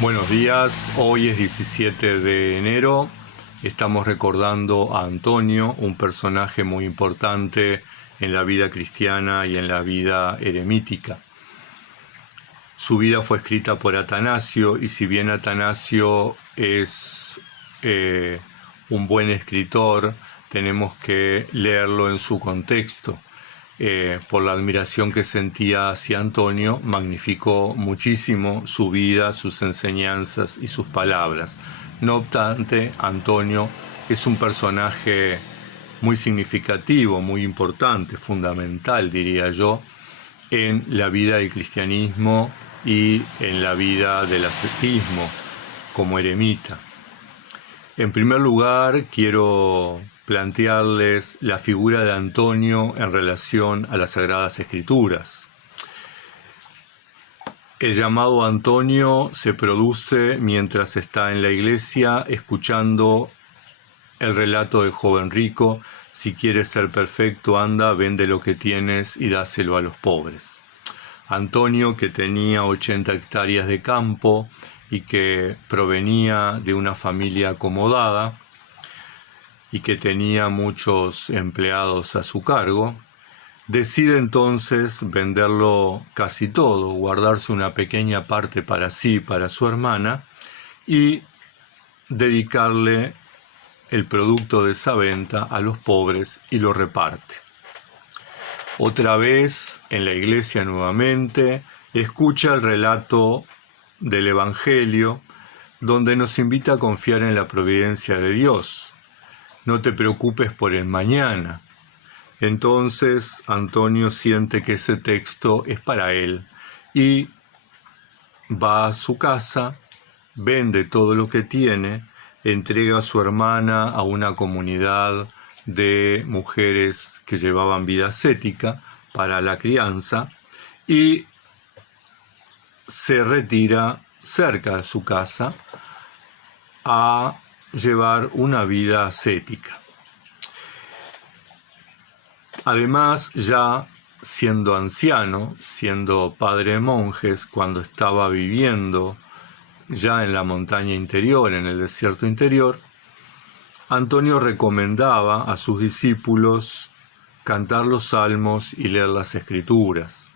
Buenos días, hoy es 17 de enero, estamos recordando a Antonio, un personaje muy importante en la vida cristiana y en la vida eremítica. Su vida fue escrita por Atanasio, y si bien Atanasio es un buen escritor, tenemos que leerlo en su contexto. Por la admiración que sentía hacia Antonio, magnificó muchísimo su vida, sus enseñanzas y sus palabras. No obstante, Antonio es un personaje muy significativo, muy importante, fundamental, diría yo, en la vida del cristianismo y en la vida del ascetismo como eremita. En primer lugar, quiero plantearles la figura de Antonio en relación a las Sagradas Escrituras. El llamado Antonio se produce mientras está en la iglesia escuchando el relato del joven rico: si quieres ser perfecto, anda, vende lo que tienes y dáselo a los pobres. Antonio, que tenía 80 hectáreas de campo y que provenía de una familia acomodada y que tenía muchos empleados a su cargo, decide entonces venderlo casi todo, guardarse una pequeña parte para sí, para su hermana, y dedicarle el producto de esa venta a los pobres, y lo reparte. Otra vez, en la iglesia nuevamente, escucha el relato del Evangelio, donde nos invita a confiar en la providencia de Dios. No te preocupes por el mañana. Entonces Antonio siente que ese texto es para él y va a su casa, vende todo lo que tiene, entrega a su hermana a una comunidad de mujeres que llevaban vida ascética para la crianza y se retira cerca de su casa a llevar una vida ascética. Además, ya siendo anciano, siendo padre de monjes, cuando estaba viviendo ya en la montaña interior, en el desierto interior, Antonio recomendaba a sus discípulos cantar los salmos y leer las escrituras.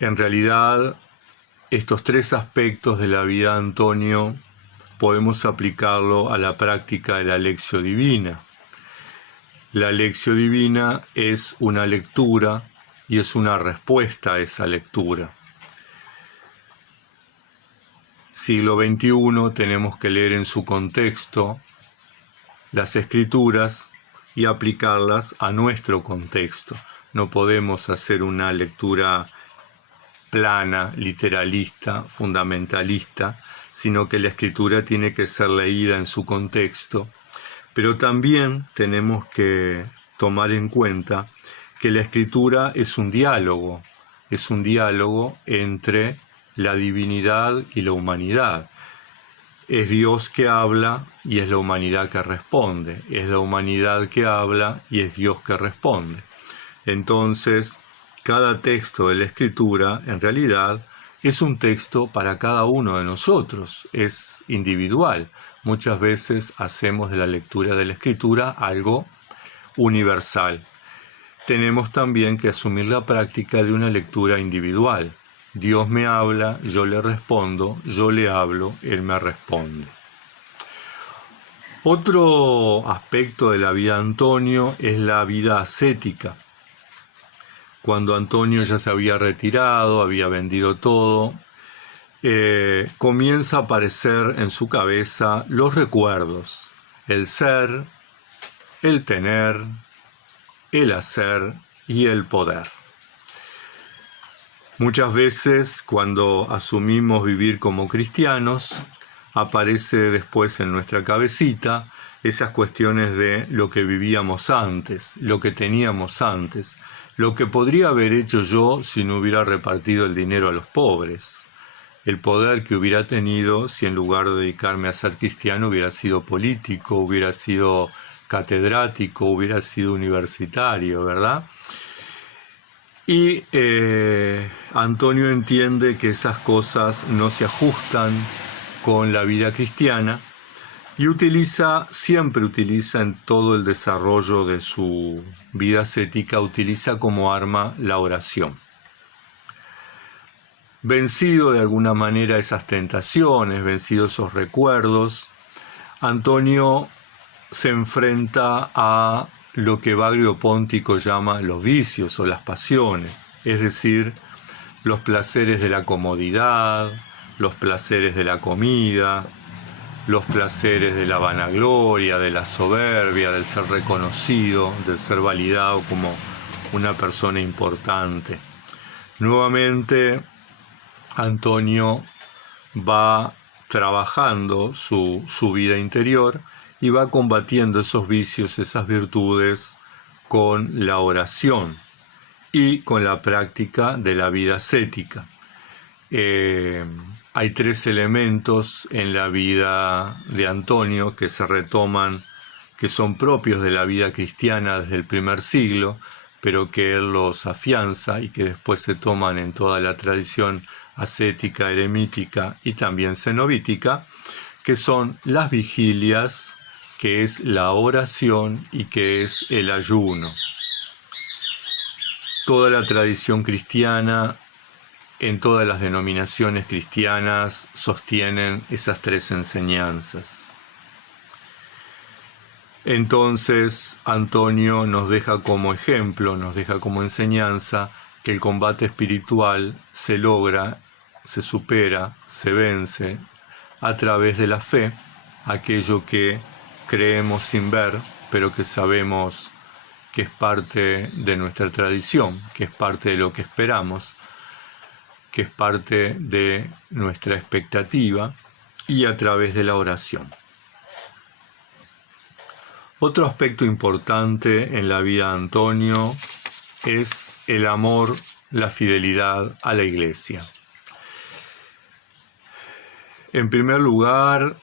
En realidad, estos tres aspectos de la vida de Antonio podemos aplicarlo a la práctica de la Lectio Divina. La Lectio Divina es una lectura y es una respuesta a esa lectura. Siglo XXI, tenemos que leer en su contexto las Escrituras y aplicarlas a nuestro contexto. No podemos hacer una lectura plana, literalista, fundamentalista, sino que la Escritura tiene que ser leída en su contexto. Pero también tenemos que tomar en cuenta que la Escritura es un diálogo entre la divinidad y la humanidad. Es Dios que habla y es la humanidad que responde. Es la humanidad que habla y es Dios que responde. Entonces, cada texto de la Escritura, en realidad, es un texto para cada uno de nosotros, es individual. Muchas veces hacemos de la lectura de la Escritura algo universal. Tenemos también que asumir la práctica de una lectura individual. Dios me habla, yo le respondo, yo le hablo, Él me responde. Otro aspecto de la vida de Antonio es la vida ascética. Cuando Antonio ya se había retirado, había vendido todo, comienza a aparecer en su cabeza los recuerdos, el ser, el tener, el hacer y el poder. Muchas veces, cuando asumimos vivir como cristianos, aparece después en nuestra cabecita esas cuestiones de lo que vivíamos antes, lo que teníamos antes, lo que podría haber hecho yo si no hubiera repartido el dinero a los pobres, el poder que hubiera tenido si en lugar de dedicarme a ser cristiano hubiera sido político, hubiera sido catedrático, hubiera sido universitario, ¿verdad? Y Antonio entiende que esas cosas no se ajustan con la vida cristiana y siempre utiliza en todo el desarrollo de su vida ascética, utiliza como arma la oración. Vencido de alguna manera esas tentaciones, vencido esos recuerdos, Antonio se enfrenta a lo que Bagrio Póntico llama los vicios o las pasiones, es decir, los placeres de la comodidad, los placeres de la comida, los placeres de la vanagloria, de la soberbia, del ser reconocido, del ser validado como una persona importante. Nuevamente, Antonio va trabajando su vida interior y va combatiendo esos vicios, esas virtudes con la oración y con la práctica de la vida ascética. Hay 3 elementos en la vida de Antonio que se retoman, que son propios de la vida cristiana desde el primer siglo, pero que él los afianza y que después se toman en toda la tradición ascética, eremítica y también cenobítica, que son las vigilias, que es la oración y que es el ayuno. Toda la tradición cristiana, en todas las denominaciones cristianas, sostienen esas 3 enseñanzas. Entonces, Antonio nos deja como ejemplo, nos deja como enseñanza que el combate espiritual se logra, se supera, se vence a través de la fe, aquello que creemos sin ver, pero que sabemos que es parte de nuestra tradición, que es parte de lo que esperamos, que es parte de nuestra expectativa, y a través de la oración. Otro aspecto importante en la vida de Antonio es el amor, la fidelidad a la Iglesia. En primer lugar,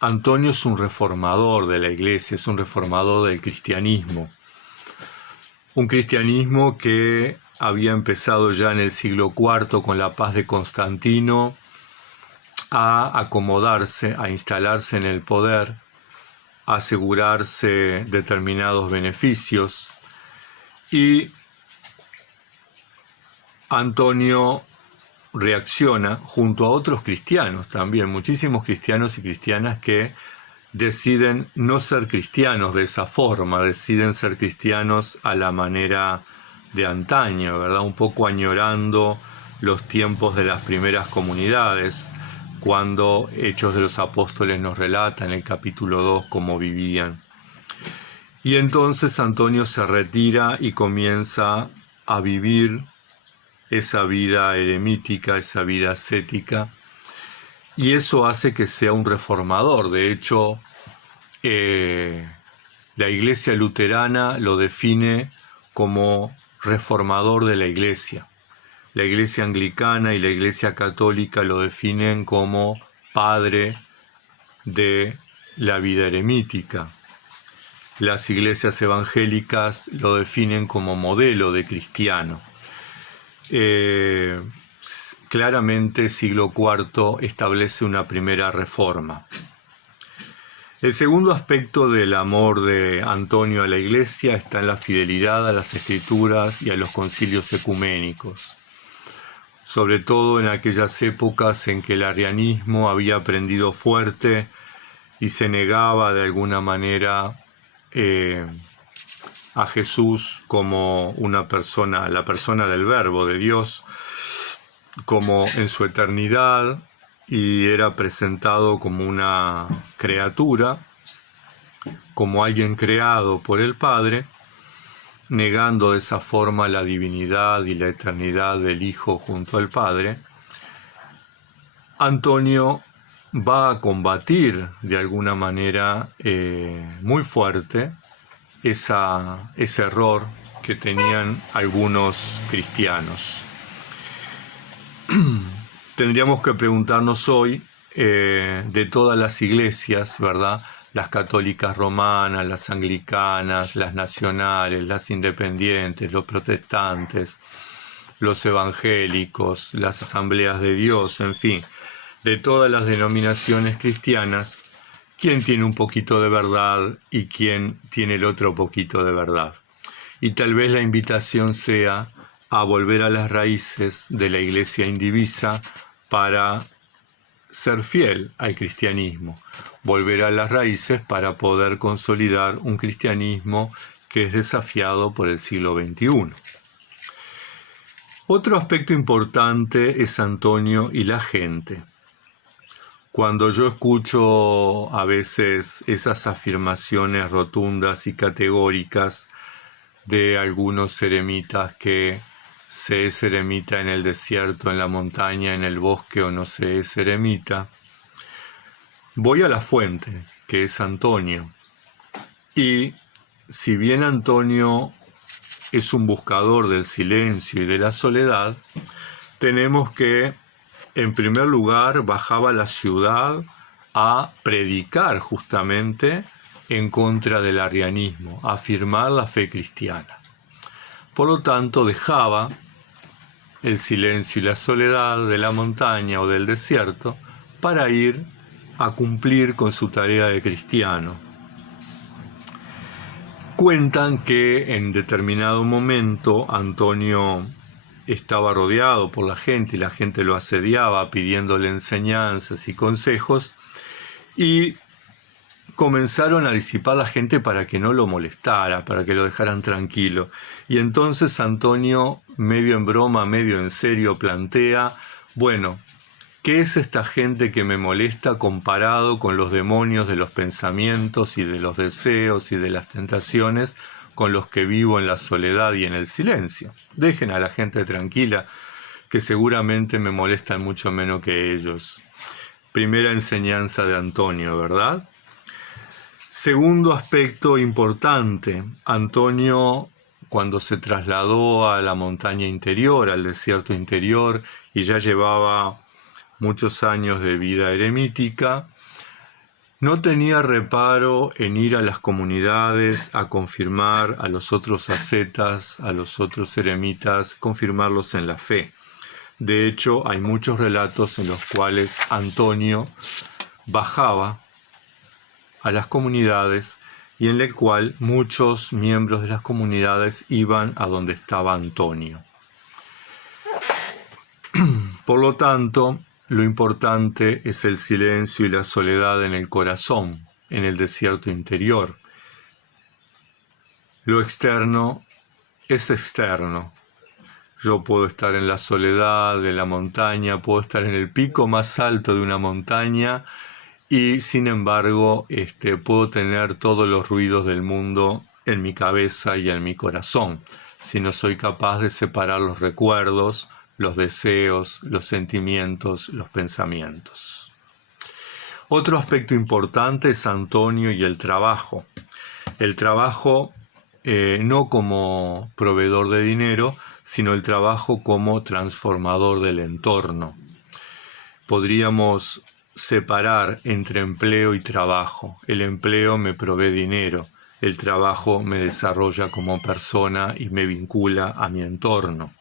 Antonio es un reformador de la Iglesia, es un reformador del cristianismo. Un cristianismo que había empezado ya en el siglo IV con la paz de Constantino a acomodarse, a instalarse en el poder, a asegurarse determinados beneficios, y Antonio reacciona junto a otros cristianos también, muchísimos cristianos y cristianas que deciden no ser cristianos de esa forma, deciden ser cristianos a la manera de antaño, ¿verdad? Un poco añorando los tiempos de las primeras comunidades, cuando Hechos de los Apóstoles nos relata en el capítulo 2 cómo vivían. Y entonces Antonio se retira y comienza a vivir esa vida eremítica, esa vida ascética, y eso hace que sea un reformador. De hecho, la Iglesia luterana lo define como reformador de la Iglesia. La Iglesia anglicana y la Iglesia católica lo definen como padre de la vida eremítica. Las iglesias evangélicas lo definen como modelo de cristiano. Claramente siglo IV establece una primera reforma. El segundo aspecto del amor de Antonio a la Iglesia está en la fidelidad a las Escrituras y a los concilios ecuménicos, sobre todo en aquellas épocas en que el arrianismo había prendido fuerte y se negaba de alguna manera a Jesús como una persona, la persona del Verbo de Dios, como en su eternidad, y era presentado como una criatura, como alguien creado por el Padre, negando de esa forma la divinidad y la eternidad del Hijo junto al Padre. Antonio va a combatir de alguna manera muy fuerte ese error que tenían algunos cristianos. Tendríamos que preguntarnos hoy, de todas las iglesias, ¿verdad?, las católicas romanas, las anglicanas, las nacionales, las independientes, los protestantes, los evangélicos, las asambleas de Dios, en fin, de todas las denominaciones cristianas, quién tiene un poquito de verdad y quién tiene el otro poquito de verdad. Y tal vez la invitación sea a volver a las raíces de la Iglesia indivisa para ser fiel al cristianismo, volver a las raíces para poder consolidar un cristianismo que es desafiado por el siglo XXI. Otro aspecto importante es Antonio y la gente. Cuando yo escucho a veces esas afirmaciones rotundas y categóricas de algunos eremitas que se es eremita en el desierto, en la montaña, en el bosque o no se es eremita, voy a la fuente, que es Antonio. Y si bien Antonio es un buscador del silencio y de la soledad, tenemos que, en primer lugar, bajaba a la ciudad a predicar justamente en contra del arrianismo, a afirmar la fe cristiana. Por lo tanto, dejaba el silencio y la soledad de la montaña o del desierto para ir a cumplir con su tarea de cristiano. Cuentan que en determinado momento Antonio estaba rodeado por la gente y la gente lo asediaba pidiéndole enseñanzas y consejos, y comenzaron a disipar la gente para que no lo molestara, para que lo dejaran tranquilo. Y entonces Antonio, medio en broma, medio en serio, plantea, bueno, ¿qué es esta gente que me molesta comparado con los demonios de los pensamientos y de los deseos y de las tentaciones con los que vivo en la soledad y en el silencio? Dejen a la gente tranquila, que seguramente me molestan mucho menos que ellos. Primera enseñanza de Antonio, ¿verdad? Segundo aspecto importante, Antonio, cuando se trasladó a la montaña interior, al desierto interior, y ya llevaba muchos años de vida eremítica, no tenía reparo en ir a las comunidades a confirmar a los otros ascetas, a los otros eremitas, confirmarlos en la fe. De hecho, hay muchos relatos en los cuales Antonio bajaba a las comunidades y en el cual muchos miembros de las comunidades iban a donde estaba Antonio. Por lo tanto, lo importante es el silencio y la soledad en el corazón, en el desierto interior. Lo externo es externo. Yo puedo estar en la soledad de la montaña, puedo estar en el pico más alto de una montaña y, sin embargo, puedo tener todos los ruidos del mundo en mi cabeza y en mi corazón, si no soy capaz de separar los recuerdos, los deseos, los sentimientos, los pensamientos. Otro aspecto importante es Antonio y el trabajo. El trabajo no como proveedor de dinero, sino el trabajo como transformador del entorno. Podríamos separar entre empleo y trabajo. El empleo me provee dinero, el trabajo me desarrolla como persona y me vincula a mi entorno.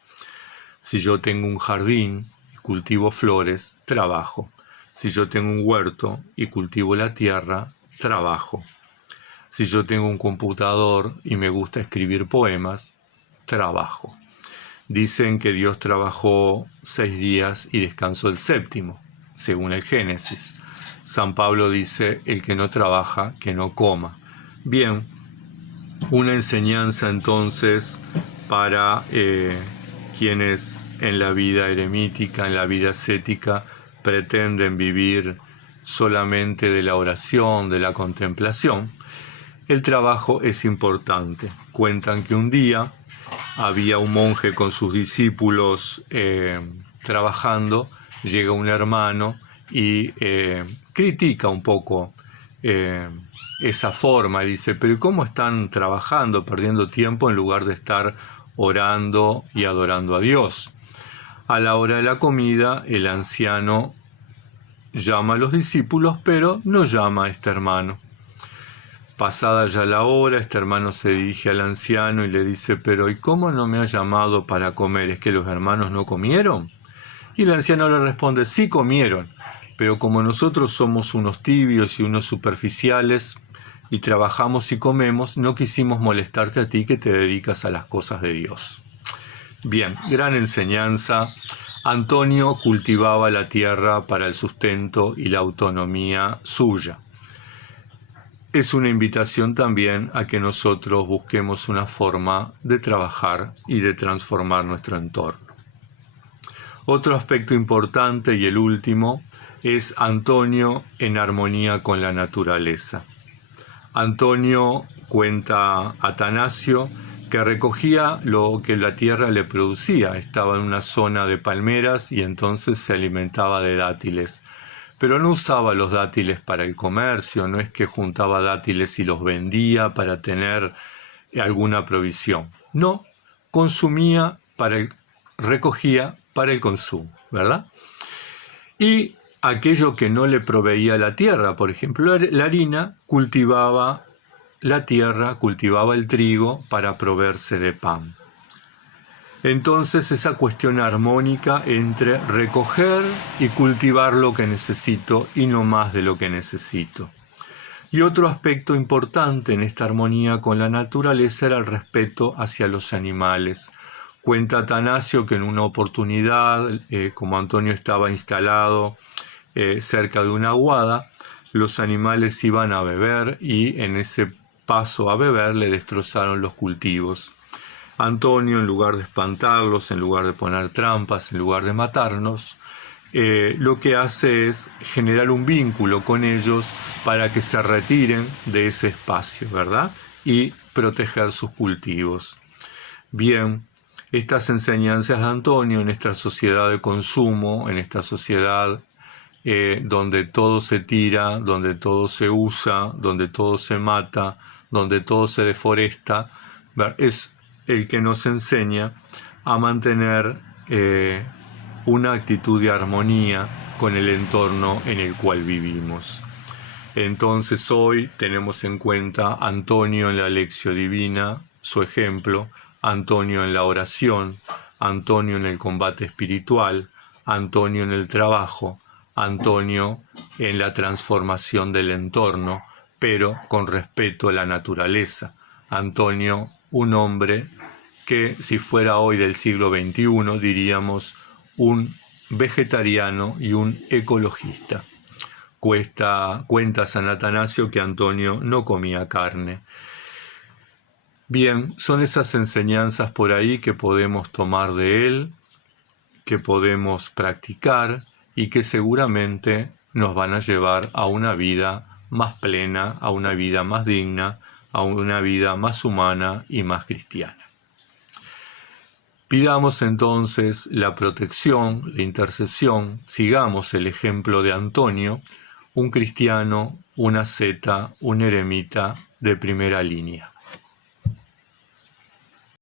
Si yo tengo un jardín y cultivo flores, trabajo. Si yo tengo un huerto y cultivo la tierra, trabajo. Si yo tengo un computador y me gusta escribir poemas, trabajo. Dicen que Dios trabajó 6 días y descansó el 7º, según el Génesis. San Pablo dice, el que no trabaja, que no coma. Bien, una enseñanza entonces para quienes en la vida eremítica, en la vida ascética, pretenden vivir solamente de la oración, de la contemplación. El trabajo es importante. Cuentan que un día había un monje con sus discípulos trabajando, llega un hermano y critica un poco esa forma y dice, pero ¿cómo están trabajando, perdiendo tiempo en lugar de estar orando y adorando a Dios? A la hora de la comida, el anciano llama a los discípulos, pero no llama a este hermano. Pasada ya la hora, este hermano se dirige al anciano y le dice: pero ¿y cómo no me ha llamado para comer? ¿Es que los hermanos no comieron? Y el anciano le responde: sí comieron, pero como nosotros somos unos tibios y unos superficiales y trabajamos y comemos, no quisimos molestarte a ti que te dedicas a las cosas de Dios. Bien, gran enseñanza. Antonio cultivaba la tierra para el sustento y la autonomía suya. Es una invitación también a que nosotros busquemos una forma de trabajar y de transformar nuestro entorno. Otro aspecto importante, y el último, es Antonio en armonía con la naturaleza. Antonio, cuenta Atanasio, que recogía lo que la tierra le producía. Estaba en una zona de palmeras y entonces se alimentaba de dátiles. Pero no usaba los dátiles para el comercio, no es que juntaba dátiles y los vendía para tener alguna provisión. No, recogía para el consumo, ¿verdad? Y aquello que no le proveía la tierra, por ejemplo, la harina, cultivaba la tierra, cultivaba el trigo para proveerse de pan. Entonces, esa cuestión armónica entre recoger y cultivar lo que necesito y no más de lo que necesito. Y otro aspecto importante en esta armonía con la naturaleza era el respeto hacia los animales. Cuenta Atanasio que en una oportunidad, como Antonio estaba instalado cerca de una aguada, los animales iban a beber y en ese paso a beber le destrozaron los cultivos. Antonio, en lugar de espantarlos, en lugar de poner trampas, en lugar de matarnos, lo que hace es generar un vínculo con ellos para que se retiren de ese espacio, ¿verdad? Y proteger sus cultivos. Bien, estas enseñanzas de Antonio en esta sociedad de consumo, en esta sociedad donde todo se tira, donde todo se usa, donde todo se mata, donde todo se deforesta, es el que nos enseña a mantener una actitud de armonía con el entorno en el cual vivimos. Entonces hoy tenemos en cuenta a Antonio en la Lección Divina, su ejemplo, Antonio en la oración, Antonio en el combate espiritual, Antonio en el trabajo, Antonio en la transformación del entorno, pero con respeto a la naturaleza. Antonio, un hombre que si fuera hoy del siglo XXI diríamos un vegetariano y un ecologista. Cuenta San Atanasio que Antonio no comía carne. Bien, son esas enseñanzas por ahí que podemos tomar de él, que podemos practicar y que seguramente nos van a llevar a una vida más plena, a una vida más digna, a una vida más humana y más cristiana. Pidamos entonces la protección, la intercesión, sigamos el ejemplo de Antonio, un cristiano, un asceta, un eremita de primera línea.